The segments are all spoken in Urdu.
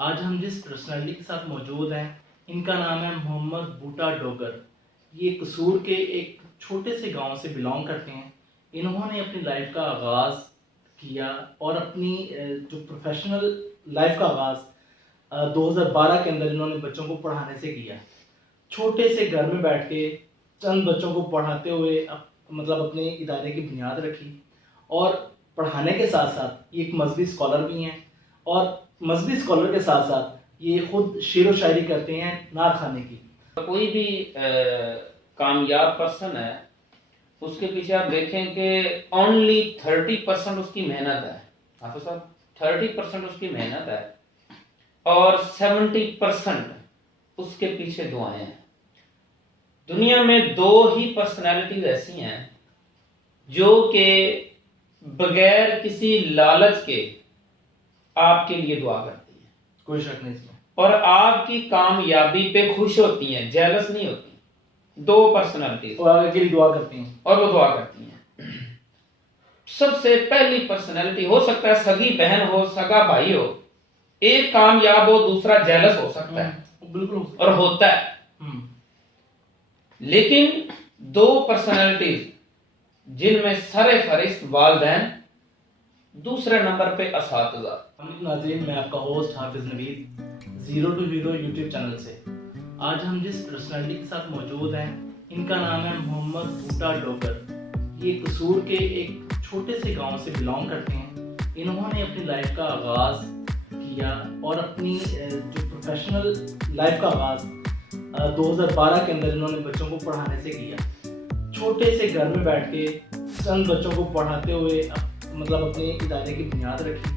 آج ہم جس پرسنالٹی کے ساتھ موجود ہیں ان کا نام ہے محمد بوٹا ڈوگر۔ یہ قصور کے ایک چھوٹے سے گاؤں سے بلانگ کرتے ہیں۔ انہوں نے اپنی لائف کا آغاز کیا اور اپنی جو پروفیشنل لائف کا آغاز 2012 کے اندر انہوں نے بچوں کو پڑھانے سے کیا۔ چھوٹے سے گھر میں بیٹھ کے چند بچوں کو پڑھاتے ہوئے اپنے ادارے کی بنیاد رکھی، اور پڑھانے کے ساتھ ساتھ یہ ایک مذہبی اسکالر بھی ہیں، اور مذہبی اسکالر کے ساتھ ساتھ یہ خود شعر و شاعری کرتے ہیں نعت خوانے کی۔ کوئی بھی کامیاب پرسن ہے، اس کے پیچھے آپ دیکھیں کہ اونلی 30% اس کی محنت ہے۔ حافظ صاحب 30% اس کی محنت ہے اور 70% اس کے پیچھے دعائیں ہیں۔ دنیا میں دو ہی پرسنالٹیز ایسی ہیں جو کہ بغیر کسی لالچ کے آپ کے لیے دعا کرتی ہیں، کوئی شک نہیں اس میں، اور آپ کی کامیابی پہ خوش ہوتی ہیں، جیلس نہیں ہوتی۔ دو پرسنالٹیز، اور آگے کے لیے دعا کرتے ہیں، اور وہ دعا کرتی ہیں۔ سب سے پہلی پرسنالٹی، ہو سکتا ہے سگی بہن ہو، سگا بھائی ہو، ایک کامیاب ہو دوسرا جیلس ہو سکتا ہے، بالکل، اور ہوتا ہے۔ لیکن دو پرسنالٹیز جن میں سر فہرست والدین، دوسرے نمبر پہ اساتذہ۔ ناظرین، میں آپ کا host Hafiz Naveed, zero to hero YouTube channel سے۔ آج ہم جس پرسنالٹی کے ساتھ موجود ہیں ان کا نام ہے محمد بوٹا ڈوگر۔ یہ قصور کے ایک چھوٹے سے گاؤں سے بلانگ کرتے ہیں۔ انہوں نے اپنی لائف کا آغاز کیا اور اپنی جو پروفیشنل لائف کا آغاز 2012 کے اندر انہوں نے بچوں کو پڑھانے سے کیا۔ چھوٹے سے گھر میں بیٹھ کے چند بچوں کو پڑھاتے ہوئے اپنے ادارے کی بنیاد رکھی،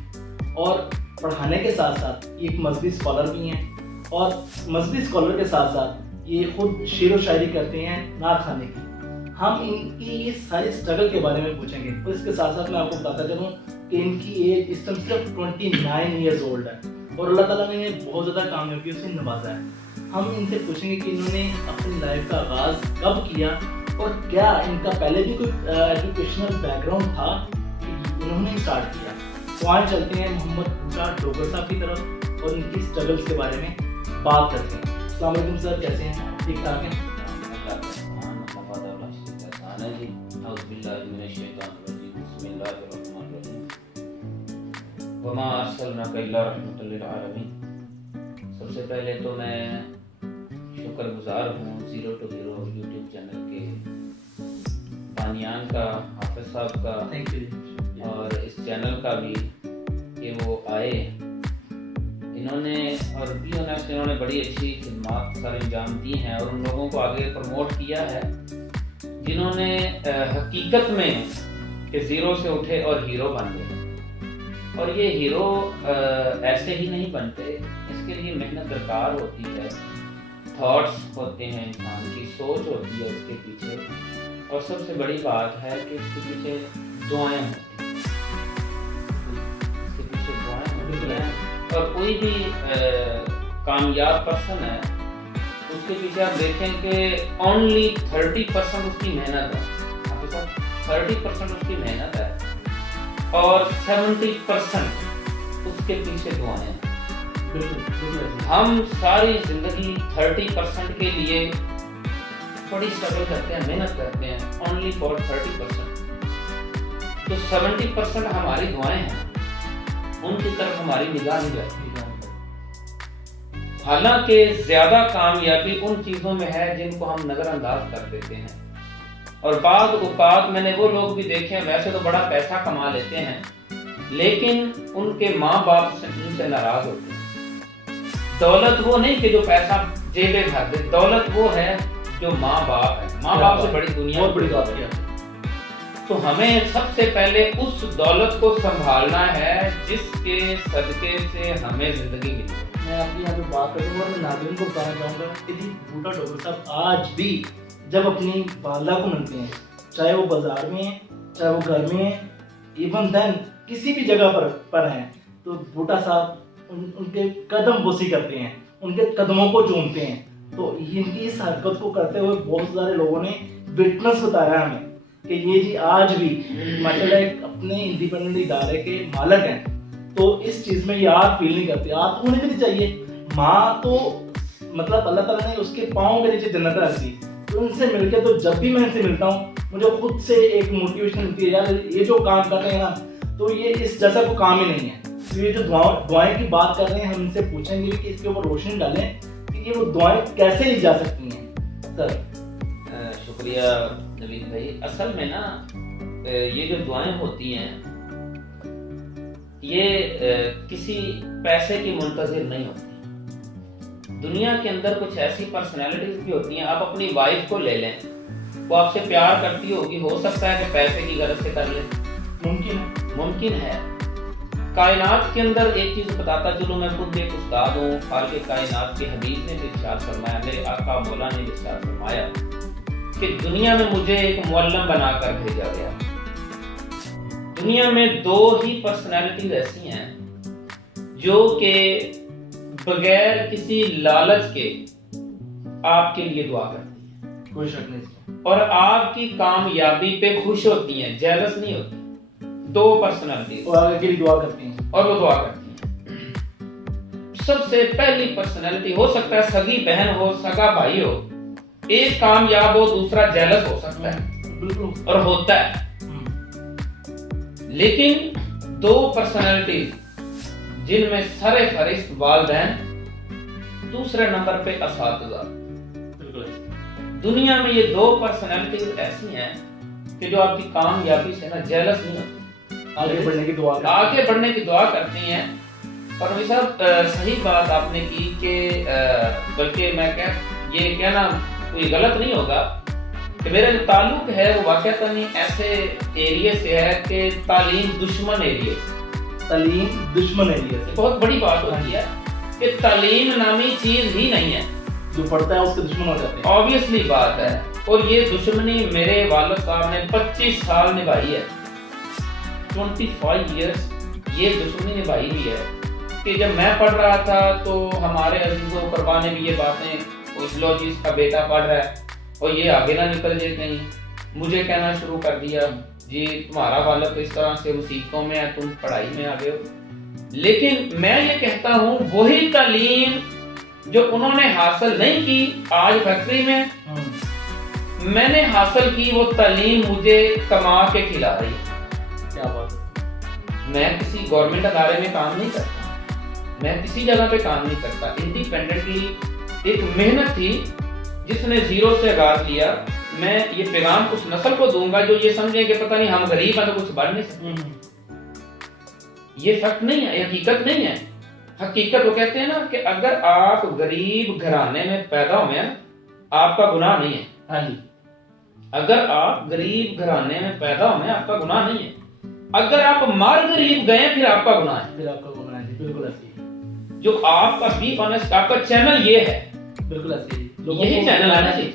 اور پڑھانے کے ساتھ ساتھ یہ ایک مذہبی اسکالر بھی ہیں، اور مذہبی اسکالر کے ساتھ ساتھ یہ خود شعر و شاعری کرتے ہیں نعت خوانے کی۔ ہم ان کی یہ ساری اسٹرگل کے بارے میں پوچھیں گے، اور اس کے ساتھ ساتھ میں آپ کو بتاتا چلوں کہ ان کی ایج اس ٹائم صرف 29 ایئرز اولڈ ہے، اور اللہ تعالیٰ نے انہیں بہت زیادہ کامیابیوں سے نوازا ہے۔ ہم ان سے پوچھیں گے کہ انہوں نے اپنی لائف کا آغاز کب کیا، اور کیا ان کا پہلے بھی کوئی ایجوکیشنل بیک گراؤنڈ تھا کہ انہوں نے اسٹارٹ کیا۔ تو آج چلتے ہیں محمد بوٹا ڈوگر صاحب کی طرف اور ان کی اسٹرگلس کے بارے میں بات کرتے ہیں۔ السلام علیکم سر، کیسے ہیں؟ ٹھیک ٹھاک ہیں؟ وما ارسلناک الا رحمۃ للعالمین۔ سب سے پہلے تو میں شکر گزار ہوں zero to hero YouTube channel کے بانیان کا، حافظ صاحب کا، اور اس چینل کا بھی کہ وہ آئے۔ انہوں نے بڑی اچھی خدمات سر انجام دی ہیں، اور ان لوگوں کو آگے پروموٹ کیا ہے جنہوں نے حقیقت میں کہ زیرو سے اٹھے اور ہیرو بن گئے۔ اور یہ ہیرو ایسے ہی نہیں بنتے، اس کے لیے محنت درکار ہوتی ہے، تھاٹس ہوتے ہیں، انسان کی سوچ ہوتی ہے اس کے پیچھے، اور سب سے بڑی بات ہے کہ اس کے پیچھے دعائیں ہوتی ہیں، اس کے پیچھے دعائیں ہوتی ہیں۔ اور کوئی بھی کامیاب پرسن ہے، اس کے پیچھے آپ دیکھیں کہ اونلی 30% اس کی محنت ہے، 30% اس کی محنت ہے، اور 70% اس کے پیچھے دعائیں ہیں۔ ہم ساری زندگی 30% کے لیے بڑی اسٹرگل کرتے ہیں، محنت کرتے ہیں، اونلی فار 30%۔ تو 70% ہماری دعائیں ہیں، ان کی طرف ہماری نگاہ نہیں رہتی۔ حالانکہ زیادہ کامیابی ان چیزوں میں ہے جن کو ہم نظر انداز کر دیتے ہیں، اور بعض اوقات میں نے وہ لوگ بھی دیکھے ہیں، ویسے تو بڑا پیسہ کما لیتے ہیں لیکن ان کے ماں باپ ان سے ناراض ہوتے ہیں۔ دولت وہ نہیں کہ جو پیسہ جیبیں بھر دے، دولت وہ ہے جو ماں باپ ہے۔ ماں باپ سے بڑی دنیا بہت بڑی بات ہے۔ تو ہمیں سب سے پہلے اس دولت کو سنبھالنا ہے جس کے صدقے سے ہمیں زندگی ملی۔ میں آپ کی یہاں پہ بات کروں گا، میں ناظرین کو بتانا چاہوں گا کہ بوٹا ڈوگر صاحب آج بھی جب اپنی والدہ کو ملتے ہیں، چاہے وہ بازار میں ہیں، چاہے وہ گھر میں ہیں، ایون دین کسی بھی جگہ پر ہیں، تو بوٹا صاحب ان کے قدم بوسی کرتے ہیں، ان کے قدموں کو چومتے ہیں۔ تو ان کی اس حرکت کو کرتے ہوئے بہت سارے لوگوں نے وٹنس بتایا ہمیں کہ یہ جی آج بھی ماشاءاللہ ایک اپنے انڈیپینڈنٹ ادارے کے مالک ہیں، تو اس چیز میں یہ آگ فیل نہیں کرتی. آگ تو ہونے بھی نہیں چاہیے. ماں تو مطلب اللہ تعالیٰ نے اس کے پاؤں کے نیچے جنت رکھ دی. تو ان سے مل کے تو جب بھی میں ان سے ملتا ہوں مجھے خود سے ایک موٹیویشن ملتی ہے, یار یہ جو کام کر رہے ہیں نا تو یہ اس جیسا کوئی کام ہی نہیں ہے. تو یہ جو دعائیں کی بات کر رہے ہیں ہم ان سے پوچھیں گے کہ اس کے اوپر روشنی ڈالیں کہ یہ وہ دعائیں کیسے لی جا سکتی ہیں سر. شکریہ نوید بھائی. اصل میں نا یہ جو دعائیں ہوتی ہیں یہ کسی پیسے کی منتظر نہیں ہوتی. دنیا کے اندر کچھ ایسی پرسنالٹیز بھی ہوتی ہیں, آپ اپنی وائف کو لے لیں, وہ آپ سے پیار کرتی ہوگی, ہو سکتا ہے کہ پیسے کی غرض سے کر لیں, ممکن ہے. کائنات کے اندر ایک چیز بتاتا چلو, میں خود ایک استاد ہوں. خالق کائنات کے حبیب نے بھی ارشاد فرمایا, میرے آقا مولا نے بھی ارشاد فرمایا کہ دنیا میں مجھے ایک معلم بنا کر بھیجا گیا. دنیا میں دو ہی پرسنالٹیز ایسی ہیں جو کہ بغیر کسی لالچ کے آپ کے لیے دعا کرتی ہیں, کوئی شک نہیں, اور آپ کی کامیابی پہ خوش ہوتی ہیں, جیلس نہیں ہوتی. دو پرسنالٹیز, اور آگے کے لیے دعا کرتی ہیں, اور وہ دعا کرتی ہیں. سب سے پہلی پرسنالٹی, ہو سکتا ہے سگی بہن ہو, سگا بھائی ہو, ایک کامیاب ہو دوسرا جیلس ہو سکتا ہے, بالکل, اور ہوتا ہے. لیکن دو پرسنالٹیز جن میں سر فہرست والدین, دوسرے نمبر پہ اساتذہ. دنیا میں یہ دو پرسنالٹیز ایسی ہیں کہ جو آپ کی کامیابی سے نا جیلس نہیں ہوتی, آگے بڑھنے کی دعا کرتی ہیں. اور نبی صاحب صحیح بات آپ نے کی کہ بلکہ میں یہ کہنا کوئی غلط نہیں ہوگا کہ میرا جو تعلق ہے وہ واقعتاً ایسے ایریے سے ہے کہ تعلیم دشمن ایریے سے. بہت بڑی بات ہوتی ہے کہ تعلیم نامی چیز ہی نہیں ہے, جو پڑھتا ہے اس کے دشمن ہو جاتے ہیں. obviously بات ہے. اور یہ دشمنی میرے والد صاحب نے 25 سال نبھائی ہے, 25 years یہ دشمنی نبھائی ہوئی ہے. کہ جب میں پڑھ رہا تھا تو ہمارے عزیز و قربا نے بھی یہ باتیں, اس لو جس کا بیٹا پڑھ رہا ہے اور یہ آگے نہ نکل جائے کہیں, مجھے کہنا شروع کر دیا جی تمہارا والد اس طرح سے مصیبتوں میں ہے, تم پڑھائی میں آگے ہو. لیکن میں یہ کہتا ہوں وہی تعلیم جو انہوں نے حاصل نہیں کی آج فیکٹری میں نے حاصل کی, وہ تعلیم مجھے کما کے کھلا رہی ہے. کیا بات ہے. میں کسی گورنمنٹ ادارے میں کام نہیں کرتا, میں کسی جگہ پہ کام نہیں کرتا. انڈیپینڈنٹلی ایک محنت تھی جس نے زیرو سے آغاز کیا. میں یہ پیغام اس نسل کو دوں گا جو یہ سمجھیں کہ پتہ نہیں ہم غریب ہیں تو کچھ بن نہیں سکتے. یہ فیکٹ نہیں ہے, یہ حقیقت نہیں ہے. حقیقت وہ کہتے ہیں نا کہ اگر آپ غریب گھرانے میں پیدا ہوئے ہیں آپ کا گناہ نہیں ہے. ہاں جی, اگر آپ غریب گھرانے میں پیدا ہوئے ہیں آپ کا گناہ نہیں ہے. اگر آپ مر غریب گئے پھر آپ کا گناہ ہے. پھر آپ کا گناہ ہے. بالکل ایسے ہی. جو آپ کا بی آنےسٹ آپ کا چینل یہ ہے, بالکل ایسے ہی. یہی چینل آنا چاہیے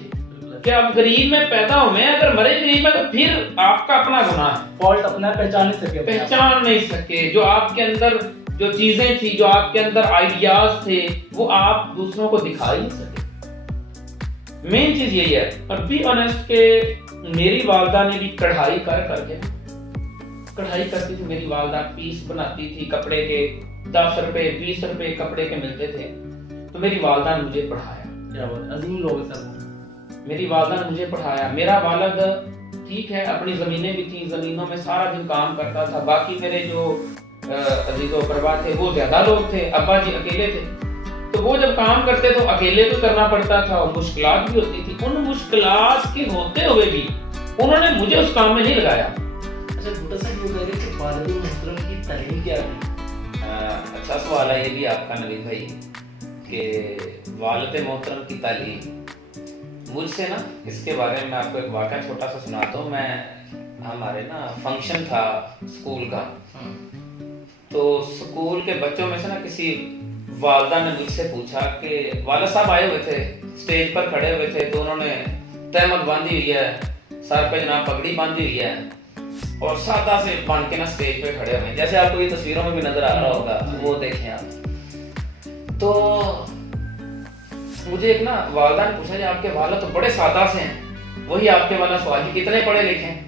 کہ آپ غریب میں پیدا ہوئے ہیں, اگر مرے غریب میں تو پھر آپ کا اپنا گناہ ہے. فالٹ اپنا پہچان نہیں سکے. جو آپ کے اندر جو چیزیں تھی, جو آپ کے اندر آئیڈیاز تھے, وہ آپ دوسروں کو دکھا ہی نہیں سکے. مین چیز یہی ہے. اور بی آنےسٹ کہ میری والدہ نے بھی کڑھائی کر کے کڑھائی کرتی تھی. میری والدہ پیس بناتی تھی کپڑے کے, 10 روپے 20 روپے کپڑے کے ملتے تھے. تو میری والدہ نے مجھے پڑھایا. کیا بات, عظیم لوگ ہیں سر. میری والدہ نے مجھے پڑھایا. میرا والد ٹھیک ہے اپنی زمینیں بھی تھیں, زمینوں میں سارا دن کام کرتا تھا. باقی میرے جو عزیز و اقربا تھے وہ زیادہ لوگ تھے, ابا جی اکیلے تھے. تو وہ جب کام کرتے تو اکیلے تو کرنا پڑتا تھا, اور مشکلات بھی ہوتی تھی. ان مشکلات کے ہوتے ہوئے بھی انہوں نے مجھے اس کام میں نہیں لگایا. اچھا چھوٹا سا یہ کہہ رہے کہ والد محترم کی تعلیم کیا تھی. اچھا سوال ہے یہ بھی آپ کا نوید بھائی کہ والد محترم کی تعلیم. مجھ سے نا اس کے بارے میں آپ کو ایک واقعہ چھوٹا سا سناتا ہوں. ہمارے نا فنکشن تھا اسکول کا, تو اسکول کے بچوں میں سے نا کسی والدہ نے مجھ سے پوچھا کہ والد صاحب آئے ہوئے تھے, اسٹیج پر کھڑے ہوئے تھے, تو انہوں نے تہمت باندھی ہوئی ہے, سر پہ جناب پگڑی باندھی ہوئی ہے, اور سادہ سے باندھ کے نا اسٹیج پہ کھڑے ہوئے ہیں, جیسے آپ کو یہ تصویروں میں بھی نظر آ رہا ہوگا, وہ دیکھیں آپ. تو مجھے ایک نا والدہ نے پوچھا کہ آپ کے والد تو بڑے سادہ سے ہیں. وہی آپ کے والا سوال کہ کتنے پڑھے لکھے ہیں,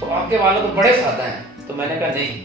تو آپ کے والد تو بڑے سادہ ہیں. تو میں نے کہا نہیں,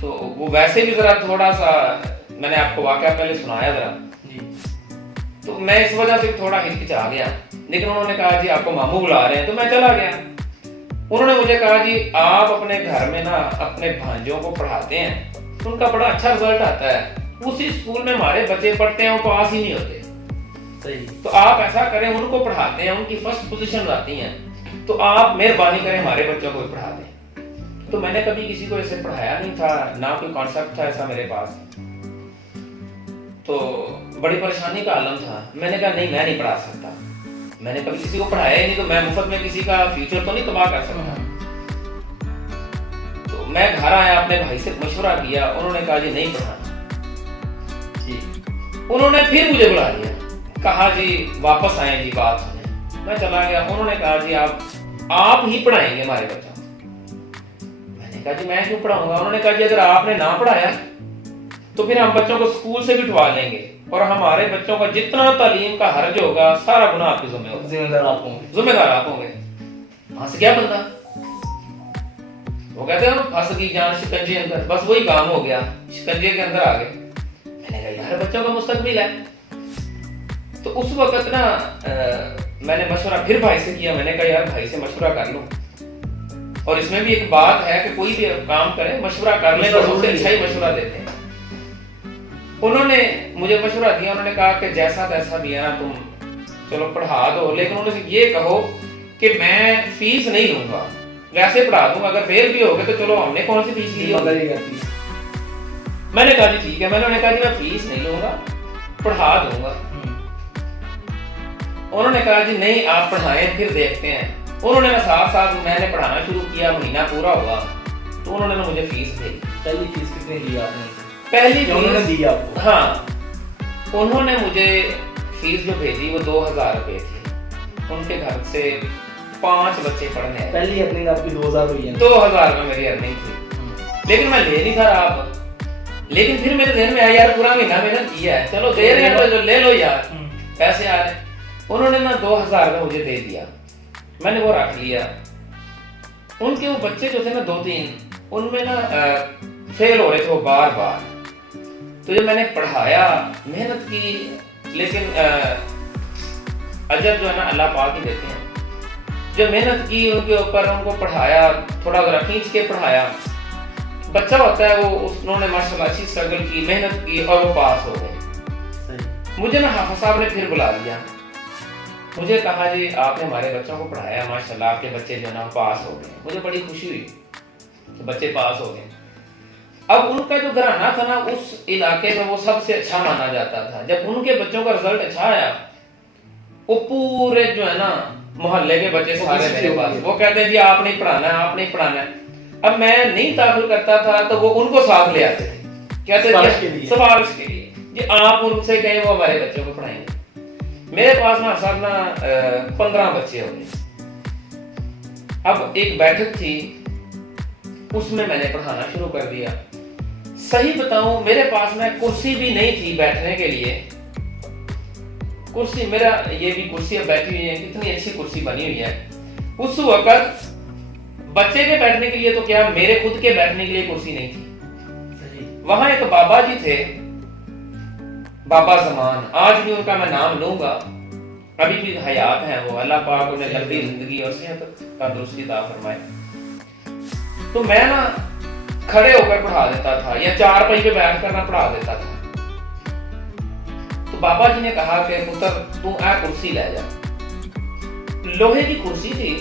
تو وہ ویسے بھی ذرا تھوڑا سا میں نے آپ کو واقعہ پہلے سنایا ذرا جی تو میں اس وجہ سے تھوڑا ہچکچا گیا لیکن انہوں نے کہا جی آپ کو ماموں بلا رہے ہیں تو میں چلا گیا. انہوں نے مجھے کہا جی آپ اپنے گھر میں نا اپنے بھانجوں کو پڑھاتے ہیں ان کا بڑا اچھا رزلٹ آتا ہے, اسی اسکول میں ہمارے بچے پڑھتے ہیں وہ پاس ہی نہیں ہوتے, صحیح, تو آپ ایسا کریں ان کو پڑھاتے ہیں ان کی فرسٹ پوزیشن آتی ہیں تو آپ مہربانی کریں ہمارے بچوں کو بھی پڑھا دیں. تو میں نے کبھی کسی کو ایسے پڑھایا نہیں تھا, نہ کوئی کانسیپٹ تھا ایسا میرے پاس, تو بڑی پریشانی کا عالم تھا. میں نے کہا نہیں میں نہیں پڑھا سکتا, میں نے کبھی کسی کو پڑھایا ہی نہیں تو میں مفت میں کسی کا فیوچر تو نہیں تباہ کر سکتا. تو میں گھر آیا اپنے بھائی سے مشورہ کیا, انہوں نے کہا جی نہیں پڑھانا جی. انہوں نے پھر مجھے بلا لیا, کہا جی واپس آئیں جی بات سنیں. میں چلا گیا, انہوں نے کہا جی آپ ہی پڑھائیں گے ہمارے بچوں. میں نے کہا جی میں کیوں پڑھاؤں گا. انہوں نے کہا جی اگر آپ نے نہ پڑھایا تو پھر ہم بچوں کو اسکول سے بھی اٹھوا لیں گے اور ہمارے بچوں کا جتنا تعلیم کا حرج ہوگا سارا گناہ آپ کے ذمہ ہوگا, ذمہ دار آپ ہوں گے. ذمہ دار آپ ہوں گے. وہاں سے کیا بندہ, وہ کہتے ہیں پھنس گئی جان شکنجے اندر, بس وہی کام ہو گیا, شکنجے کے اندر آ گئے. میں نے کہا یار بچوں کا مستقبل ہے. تو اس وقت نا میں نے مشورہ پھر بھائی سے کیا, میں نے کہا یار بھائی سے مشورہ کر لوں, اور اس میں بھی ایک بات ہے کہ کوئی بھی کام کرے مشورہ کر لیں تو سب سے اچھا ہی مشورہ دیتے ہیں. انہوں نے مجھے مشورہ دیا, انہوں نے کہا کہ جیسا تیسا بھی ہے نا تم چلو پڑھا دو, لیکن انہوں نے یہ کہو کہ میں فیس نہیں لوں گا, ویسے پڑھا دوں گا, اگر فیل بھی ہوگے تو چلو ہم نے کون سی فیس لی ہوگی. میں نے کہا جی ٹھیک ہے. میں نے کہا جی میں فیس نہیں لوں گا, پڑھا دوں گا. انہوں نے کہا جی نہیں آپ پڑھائیں پھر دیکھتے ہیں. انہوں نے ساتھ ساتھ میں نے پڑھانا شروع کیا, مہینہ پورا ہوا تو انہوں نے مجھے فیس دے دی. پہلی فیس کتنے لی آپ نے؟ پہلی انہوں نے دی آپ کو؟ ہاں, انہوں نے مجھے فیس جو بھیجی وہ 2000 روپے تھی. ان کے گھر سے 5 بچے پڑھنے ہیں. پہلی ارننگ آپ کی 2000 ہوئی ہے؟ 2000 میں میری ارننگ تھی, لیکن میں لے نہیں تھا آپ. لیکن پھر میرے ذہن میں آیا یار پورا مہینہ محنت کیا ہے, چلو دے رہے ہیں تو لے لو یار, پیسے آ رہے ہیں. انہوں نے نا 2000 کا مجھے دے دیا, میں نے وہ رکھ لیا. ان کے وہ بچے جو تھے نا 2-3 ان میں نا فیل ہو رہے تھے وہ بار بار. تو جب میں نے پڑھایا محنت کی, لیکن اجر جو ہے نا اللہ پاک ہی دیتے ہیں. جب محنت کی ان کے اوپر, ان کو پڑھایا, تھوڑا ذرا کھینچ کے پڑھایا, بچہ ہوتا ہے وہ انہوں نے ماشاءاللہ اچھی اسٹرگل کی, محنت کی اور وہ پاس ہو گئے. مجھے نا حافظ صاحب نے پھر بلا لیا, مجھے کہا جی آپ نے ہمارے بچوں کو پڑھایا, ماشاءاللہ آپ کے بچے جو ہے نا پاس ہو گئے. مجھے بڑی خوشی ہوئی کہ بچے پاس ہو گئے. اب ان کا جو گھرانہ تھا نا اس علاقے میں وہ سب سے اچھا مانا جاتا تھا. جب ان کے بچوں کا رزلٹ اچھا آیا, وہ پورے جو ہے نا محلے کے بچے سارے میرے پاس, وہ کہتے ہیں جی آپ نہیں پڑھانا ہے, آپ نہیں پڑھانا ہے. اب میں نہیں داخل کرتا تھا تو وہ ان کو ساتھ لے آتے تھے, کہتے تھے سفارش کے لیے جی آپ ان سے کہیں وہ ہمارے بچوں کو پڑھائیں گے. میرے پاس نا سر نا 15 بچے ہو گئے. اب ایک بیٹھک تھی, اس میں نے پڑھانا شروع کر دیا. صحیح بتاؤں میرے پاس میں کرسی بھی نہیں تھی بیٹھنے کے لیے. کرسی میرا یہ بھی کرسی اب بیٹھی ہوئی ہے, کتنی اچھی کرسی بنی ہوئی ہے. اس وقت بچے کے بیٹھنے کے لیے تو کیا میرے خود کے بیٹھنے کے لیے کرسی نہیں تھی. وہاں ایک بابا جی تھے, بابا زمان, آج بھی ان کا میں نام لوں گا, ابھی بھی حیات ہیں وہ, اللہ پاک انہیں لمبی زندگی اور صحت تندرستی عطا فرمائے. تو میں نا کھڑے ہو کر پڑھا دیتا تھا یا 4 پہی پہ بیٹھ کر نہ پڑھا دیتا تھا. تو بابا جی نے کہا کہ پتر تو اے کرسی لے جا. لوہے کی کرسی تھی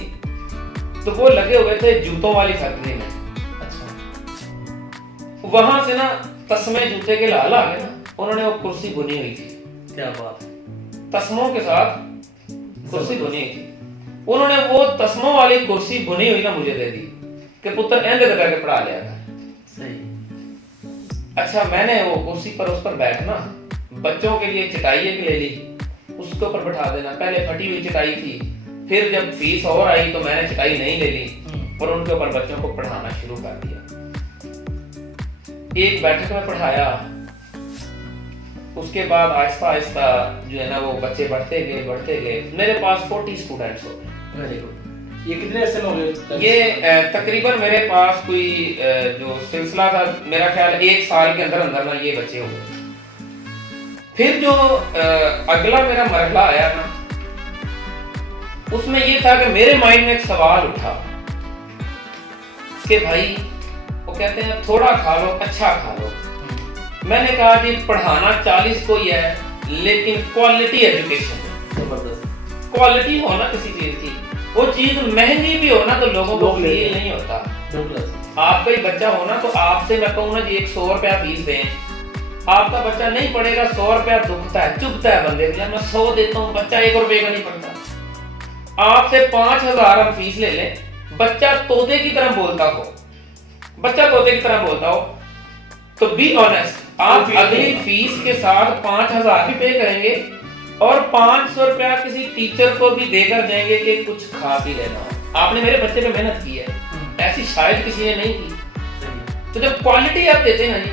تو وہ لگے ہوئے تھے جوتوں والی فیکٹری میں. وہاں سے نا تسمے جوتے کے لال آ گئے نا, انہوں نے وہ کرسی بنی ہوئی تھی. کیا بات, تسموں کے ساتھ کرسی بنی ہوئی تھی. انہوں نے وہ تسموں والی کرسی بنی ہوئی نا مجھے دے دی کہ پتر اندر کر کے پڑھا لیا تھا. اچھا میں نے وہ کرسی پر اس پر بیٹھنا, بچوں کے لیے چٹائی ایک لے لی, اس کے اوپر بٹھا دینا. پہلے پھٹی ہوئی چٹائی تھی, پھر جب فیس اور آئی تو میں نے چٹائی نہیں لے لی اور ان کے اوپر بچوں کو پڑھانا شروع کر دیا. ایک بیٹھک میں پڑھایا, اس کے بعد آہستہ آہستہ جو ہے نا وہ بچے بڑھتے گئے. میرے پاس 40 اسٹوڈنٹس ہو گئے. یہ کتنے عرصے میں ہو گئے؟ یہ تقریباً میرے پاس کوئی جو سلسلہ تھا میرا خیال 1 سال کے اندر اندر نا یہ بچے ہو گئے. پھر جو اگلا میرا مرحلہ آیا نا اس میں یہ تھا کہ میرے مائنڈ میں ایک سوال اٹھا کہ بھائی وہ کہتے ہیں تھوڑا کھا لو اچھا کھا لو. میں نے کہا جی پڑھانا 40 کو ہی ہے لیکن کوالٹی ایجوکیشن کوالٹی ہو نا کسی چیز کی. وہ چیز مہنگی بھی ہو نا تو لوگوں کو فیل نہیں ہوتا. آپ کا ہی بچہ ہونا تو آپ سے میں کہوں نا جی 100 روپیہ فیس دیں, آپ کا بچہ نہیں پڑھے گا 100 روپیہ دکھتا ہے چبھتا ہے بندے کو. میں 100 دیتا ہوں بچہ 1 روپے کا نہیں پڑھتا. آپ سے 5000 ہم فیس لے لیں, بچہ طوطے کی طرح بولتا ہو, بچہ طوطے کی طرح بولتا ہو تو بی آنیسٹ آپ اگلی فیس کے ساتھ 5000 بھی پے کریں گے اور 500 روپیہ کسی ٹیچر کو بھی دے کر جائیں گے کہ کچھ کھا پی لینا. آپ نے میرے بچے پہ محنت کی ہے, ایسی شاید کسی نے نہیں کی. تو جب کوالٹی آپ دیتے ہیں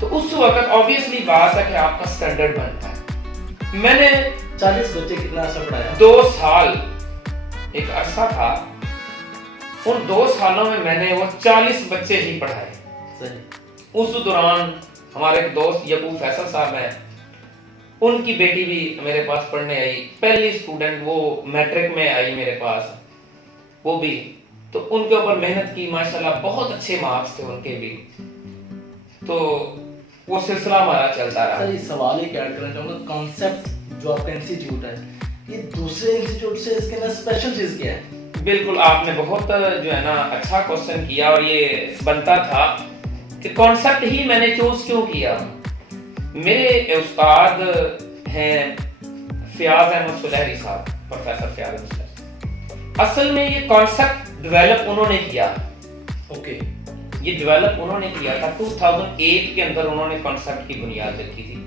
تو اس وقت obviously بات ہے کہ آپ کا سٹینڈرڈ بنتا ہے. میں نے 40 بچے کتنا عرصہ پڑھایا؟ 2 سال ایک عرصہ تھا. ان 2 سالوں میں نے وہ 40 بچے ہی پڑھائے. اس دوران ہمارے ایک دوست یعقوب فیصل صاحب ہیں, ان کی بیٹی بھی میرے پاس پڑھنے آئی, پہلی اسٹوڈنٹ وہ میٹرک میں آئی میرے پاس, وہ بھی تو ان کے اوپر محنت کی ماشاءاللہ بہت اچھے مارکس تھے ان کے بھی. تو وہ سلسلہ ہمارا چلتا رہا. سر سوال ایک ایڈ کرنا چاہوں گا, کانسیپٹ جو آپ کا انسٹیٹیوٹ ہے یہ دوسرے انسٹیٹیوٹ سے اس کے اندر اسپیشل چیز کیا ہے؟ بالکل آپ نے بہت جو ہے نا اچھا کوسچن کیا, اور یہ بنتا تھا کہ کانسیپٹ ہی میں نے چوز کیوں کیا. میرے استاد ہیں فیاض احمد سلیحری صاحب, پروفیسر فیاض احمد سلیحری. اصل میں یہ کانسیپٹ ڈیولپ انہوں نے کیا. اوکے, یہ ڈیولپ انہوں نے کیا تھا 2008 کے اندر. انہوں نے کانسیپٹ کی بنیاد رکھی تھی.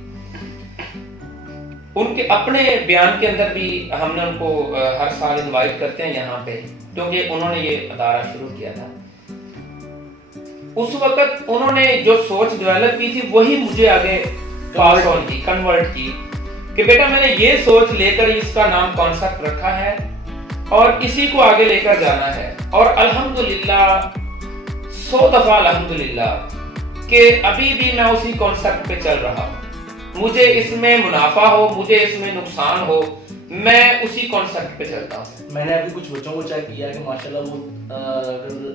ان کے اپنے بیان کے اندر بھی ہم نے ان کو ہر سال انوائٹ کرتے ہیں یہاں پہ, کیونکہ انہوں نے یہ ادارہ شروع کیا تھا. اس وقت انہوں نے جو سوچ ڈیولپ کی تھی وہی مجھے آگے پاس آن کی, کنورٹ کی کہ بیٹا میں نے یہ سوچ لے کر اس کا نام کانسیپٹ رکھا ہے اور اسی کو آگے لے کر جانا ہے. اور الحمدللہ 100 دفعہ الحمدللہ کہ ابھی بھی میں اسی کانسیپٹ پہ چل رہا ہوں. مجھے اس میں منافع ہو, مجھے اس میں نقصان ہو, میں اسی کانسیپٹ پہ چلتا ہوں. میں نے ابھی کچھ بچوں کو چیک کیا کہ ماشاءاللہ وہ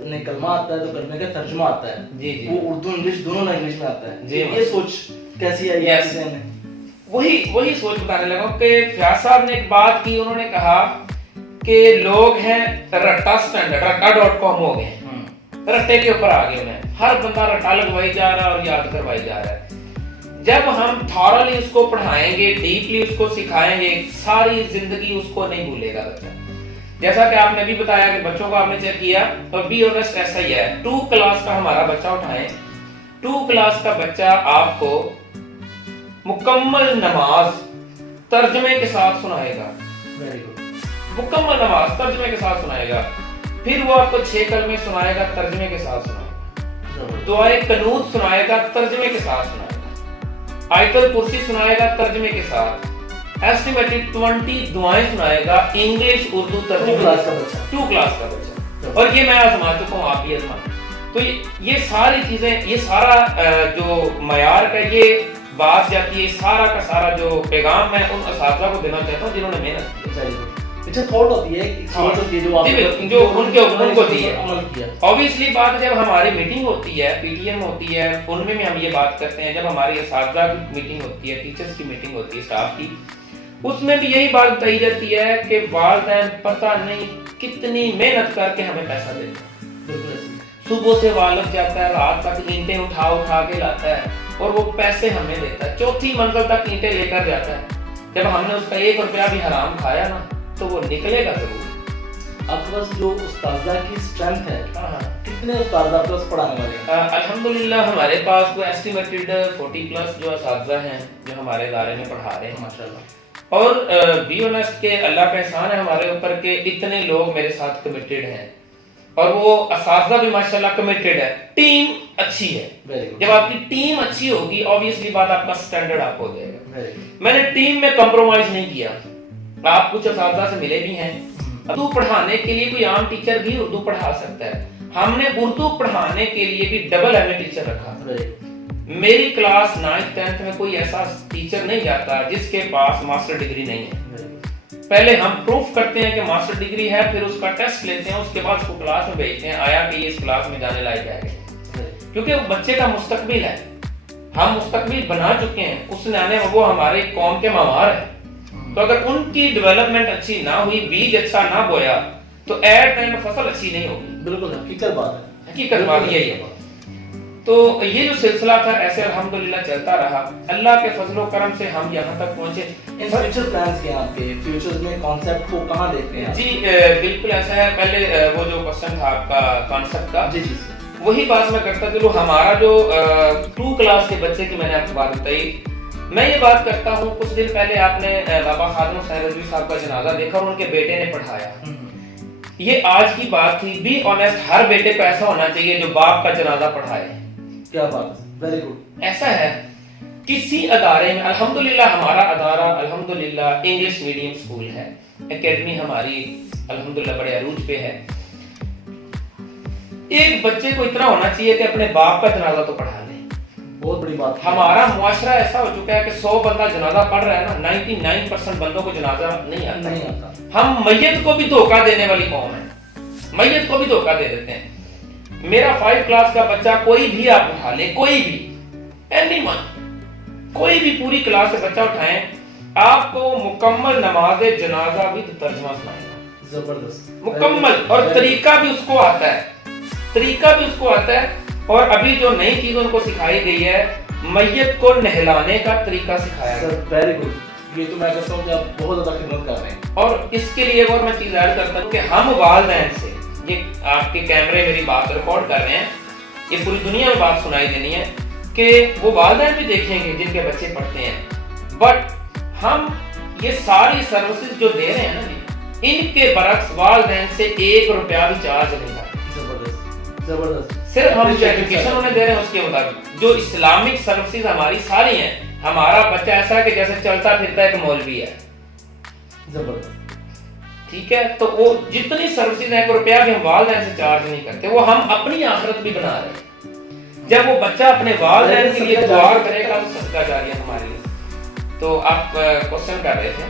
انہیں کلمہ آتا ہے تو کلمے کا ترجمہ آتا ہے. جی جی, وہ اردو انگلش دونوں لینگویج میں آتا ہے. جی, یہ سوچ کیسی آئی ہے؟ وہی سوچ بتانے لگا کہ فیاض صاحب نے ایک بات کی. انہوں نے کہا کہ لوگ ہیں رٹا سٹینڈرڈ, رٹا.com ہو گئے, رٹے کے اوپر آ گئے ہیں. ہر بندہ رٹا لگوائی جا رہا ہے اور یاد کروائی جا رہا ہے. جب ہم تھورلی اس کو پڑھائیں گے, ڈیپلی اس کو سکھائیں گے, ساری زندگی اس کو نہیں بھولے گا بچہ. جیسا کہ آپ نے بھی بتایا کہ بچوں کو آپ نے چیک کیا, اور بی آنیسٹ ایسا ہی ہے. 2 کلاس کا ہمارا بچہ اٹھائیں, 2 کلاس کا بچہ آپ کو مکمل نماز ترجمے کے ساتھ سنائے گا. مکمل نماز ترجمے کے ساتھ سنائے گا. پھر وہ آپ کو 6 کلمے سنائے گا, ترجمے کے ساتھ سنائے گا. دعائے قنوت سنائے گا, ترجمے کے ساتھ سنائے گا. آیت الکرسی سنائے گا ترجمے کے ساتھ. ایسٹیمیٹڈ 20 دعائیں سنائے گا, انگلش اردو ترجمے. 2 کلاس کا بچہ. اور یہ میں آزما چکا ہوں, آپ بھی آزمائیں. تو یہ ساری چیزیں, یہ سارا جو معیار کا یہ بات جاتی ہے, سارا کا سارا جو پیغام میں ان اساتذہ کو دینا چاہتا ہوں جنہوں نے محنت کی. اچھا تھاٹ ہوتی ہے, ایک سوچ ہوتی ہے جو آپ جو ان کو دی ہے. عمل کیا. obviously بات جب ہماری میٹنگ ہوتی ہے, پی ٹی ایم ہوتی ہے, ان میں ہم یہ بات کرتے ہیں. جب ہماری اساتذہ کی میٹنگ ہوتی ہے, ٹیچرز کی میٹنگ ہوتی ہے, اسٹاف کی, اس میں بھی یہی بات بتائی جاتی ہے کہ والدین پتہ نہیں کتنی محنت کر کے ہمیں پیسہ دیتے ہیں. صبح سے والد جاتا ہے, رات تک اینٹیں اٹھا کے لاتا ہے اور وہ پیسے ہمیں دیتا ہے. 4تھی منزل تک اینٹیں لے کر جاتا ہے. جب ہم نے اس کا 1 روپیہ بھی حرام کھایا نا تو وہ نکلے گا ضرور. آپ کے پاس جو استاذہ کی اسٹرینتھ ہے, کتنے استاذہ آپ کے پاس پڑھانے والے ہیں؟ الحمدللہ ہمارے پاس کوئی ایسٹیمیٹڈ 40+ جو اساتذہ ہیں جو ہمارے ادارے میں پڑھا رہے ہیں ماشاءاللہ. اور بی آنیسٹ کے اللہ کا احسان ہے ہمارے اوپر کہ اتنے لوگ میرے ساتھ کمیٹڈ ہیں, اور وہ اساتذہ بھی ماشاءاللہ کمیٹڈ ہے. ٹیم اچھی ہے. جب آپ کی ٹیم اچھی ہوگی obviously بات آپ کا سٹینڈرڈ اپ ہو جائے گا. میں نے ٹیم میں کمپرومائز نہیں کیا. آپ کچھ اساتذہ سے ملے بھی ہیں, اردو پڑھانے کے لیے کوئی عام ٹیچر بھی اردو پڑھا سکتا ہے. ہم نے اردو پڑھانے کے لیے بھی ڈبل ایم اے ٹیچر رکھا. میری کلاس 9th 10th میں کوئی ایسا ٹیچر نہیں جاتا جس کے پاس ماسٹر ڈگری نہیں ہے. پہلے ہم پروف کرتے ہیں کہ ماسٹر ڈگری ہے, پھر اس کا ٹیسٹ لیتے ہیں, اس کے بعد اس کو کلاس میں بھیجتے ہیں, آیا کہ یہ اس کلاس میں جانے لائق ہے. کیونکہ وہ بچے کا مستقبل ہے, ہم مستقبل بنا چکے ہیں, اس نے آنے وہ ہمارے قوم کے معمار ہے. تو اگر ان کی ڈیولپمنٹ اچھی نہ ہوئی, بیج اچھا نہ بویا, تو ایٹ اینڈ فصل اچھی نہیں ہوگی. بالکل حقیقت بات ہے, حقیقت بات یہی ہے. تو یہ جو سلسلہ تھا ایسے الحمدللہ چلتا رہا. اللہ کے فضل و کرم سے ہم یہاں تک پہنچے. ان فیوچر پلانز کیا آپ کے, فیوچر میں کانسیپٹ کو کہاں دیکھتے ہیں؟ جی بالکل ایسا ہے. پہلے وہ جو کوسچن تھا آپ کا کانسیپٹ کا, جی وہی بات میں کرتا چلوں. ہمارا جو 2 کلاس کے بچے کی میں نے آپ کو بات بتائی, میں یہ بات کرتا ہوں. کچھ دن پہلے آپ نے بابا خادم حسین رضوی صاحب کا جنازہ دیکھا اور ان کے بیٹے نے پڑھایا. یہ آج کی بات تھی. بی آنیسٹ, ہر بیٹے کو ایسا ہونا چاہیے جو باپ کا جنازہ پڑھائے. کیا بات ہے, ویری گڈ. ایسا ہے کسی ادارے میں, الحمدللہ ہمارا ادارہ الحمدللہ انگلش میڈیم اسکول ہے, اکیڈمی ہماری الحمدللہ بڑے عروج پہ ہے. ایک بچے کو اتنا ہونا چاہیے کہ اپنے باپ کا جنازہ تو پڑھا لے. بہت بڑی بات. ہمارا معاشرہ ایسا ہو چکا ہے کہ 100 بندہ جنازہ پڑھ رہا ہے نا, 99% بندوں کو جنازہ نہیں آتا. ہم میت کو بھی دھوکہ دینے والی قوم ہے, میت کو بھی دھوکہ دے دیتے ہیں. میرا 5 کلاس کا بچہ کوئی بھی آپ اٹھا لیں, کوئی بھی, اینی ون, کوئی بھی پوری کلاس سے بچہ اٹھائیں, آپ کو مکمل نماز جنازہ بھی ترجمہ سنائے گا. زبردست, مکمل. اور طریقہ بھی اس کو آتا ہے, طریقہ بھی اس کو آتا ہے. اور ابھی جو نئی چیز ان کو سکھائی گئی ہے, میت کو نہلانے کا طریقہ سکھایا گیا. Very good. یہ تو میں کہتا ہوں کہ آپ بہت زیادہ خدمت کر رہے ہیں. اور اس کے لیے اور میں چیز ایڈ کرتا ہوں کہ ہم والدین سے, یہ آپ کے کیمرے میری بات ریکارڈ کر رہے ہیں, یہ پوری دنیا میں بات سنائی دینی ہے کہ وہ والدین بھی دیکھیں گے جن کے بچے پڑھتے ہیں. بٹ ہم یہ ساری سروسز جو دے رہے ہیں نا جی, ان کے برعکس والدین سے 1 روپیہ بھی چارج نہیں کرتے. زبردست. صرف ہم جو ایجوکیشن انہیں دے رہے ہیں اس کے مطابق. جو اسلامک سروسز ہماری ساری ہیں, ہمارا بچہ ایسا ہے کہ جیسے چلتا پھرتا ایک مولوی ہے. زبردست. ٹھیک ہے, تو وہ جتنی سروسز ہیں 1 روپیہ بھی ہم والدین سے چارج نہیں کرتے. وہ ہم اپنی آخرت بھی بنا رہے ہیں. جب وہ بچہ اپنے والدین کے لیے دعا کرے گا تو صدقہ جاریہ ہمارے لیے. تو آپ کوسچن کر رہے تھے.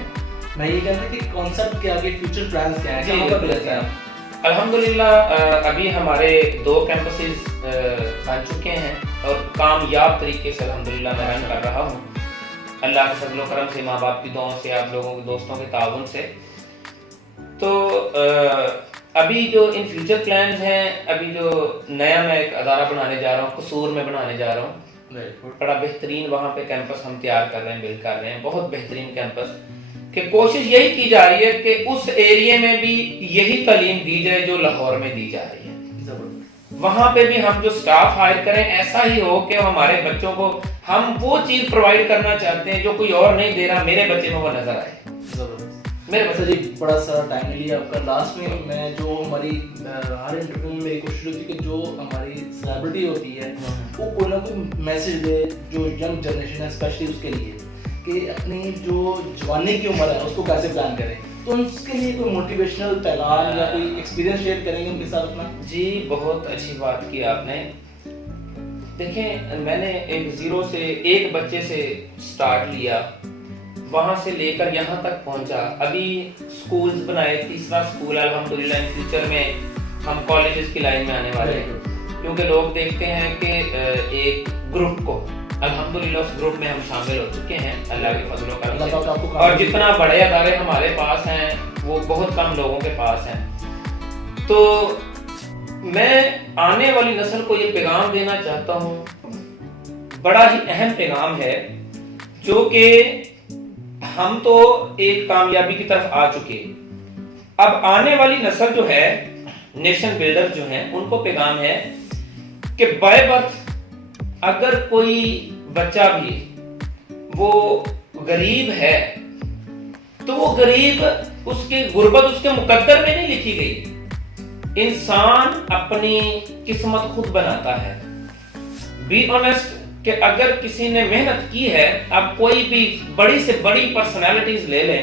میں یہ کہتا ہوں کہ کانسیپٹ کے آگے فیوچر پلانز کیا ہیں, جی کہاں پر لیتے ہیں؟ الحمدللہ ابھی ہمارے 2 کیمپسز بن چکے ہیں اور کامیاب طریقے سے الحمدللہ میں رن کر رہا ہوں. اللہ کے فضل و کرم سے, ماں باپ کی دعاؤں سے, آپ لوگوں کے دوستوں کے تعاون سے. تو ابھی جو ان فیوچر پلانز ہیں, ابھی جو نیا میں ایک ادارہ بنانے جا رہا ہوں, قصور میں بنانے جا رہا ہوں. بڑا بہترین وہاں پہ کیمپس ہم تیار کر رہے ہیں, بلڈ کر رہے ہیں, بہت بہترین کیمپس. کہ کوشش یہی کی جا رہی ہے کہ اس ایریے میں بھی یہی تعلیم دی جائے جو لاہور میں دی جا رہی ہے. وہاں پہ بھی ہم جو سٹاف ہائر کریں ایسا ہی ہو کہ ہمارے بچوں کو ہم وہ چیز پرووائڈ کرنا چاہتے ہیں جو کوئی اور نہیں دے رہا, میرے بچے میں وہ نظر آئے. میرے بچے جی بڑا سارا ٹائم لیا آپ کا. لاسٹ میں جو ہماری ہر انٹرویو میں میری کوشش ہوتی ہے کہ جو ہماری سیلیبریٹی ہوتی ہے وہ کوئی نہ کوئی میسج دے جو ینگ جنریشن ہے اسپیشلی اس کے لیے, کہ اپنی جو جوانی کی عمر ہے اس کو کیسے پلان کریں. تو اس کے لیے کوئی موٹیویشنل پیغام یا کوئی ایکسپیرینس شیئر کریں گے ان کے ساتھ اپنا؟ جی بہت اچھی بات کی آپ نے. دیکھیں میں نے ایک زیرو سے, ایک بچے سے سٹارٹ لیا, وہاں سے لے کر یہاں تک پہنچا. ابھی سکولز بنائے, 3را سکول ہے الحمدللہ. ان فیوچر میں ہم کالجز کی لائن میں آنے والے ہیں, کیونکہ لوگ دیکھتے ہیں کہ ایک گروپ کو, الحمدللہ اس گروپ میں ہم شامل ہو چکے ہیں اللہ کے فضل و کرم سے. اور جتنا بڑے ادارے ہمارے پاس ہیں وہ بہت کم لوگوں کے پاس ہیں. تو میں آنے والی نسل کو یہ پیغام دینا چاہتا ہوں, بڑا ہی اہم پیغام ہے, جو کہ ہم تو ایک کامیابی کی طرف آ چکے, اب آنے والی نسل جو ہے, نیشن بلڈر جو ہیں, ان کو پیغام ہے کہ بائی برتھ اگر کوئی بچہ بھی وہ غریب ہے تو وہ غریب, اس کی غربت اس کے مقدر میں نہیں لکھی گئی. انسان اپنی قسمت خود بناتا ہے. بی آنیسٹ کہ اگر کسی نے محنت کی ہے, اب کوئی بھی بڑی سے بڑی پرسنالٹیز لے لیں,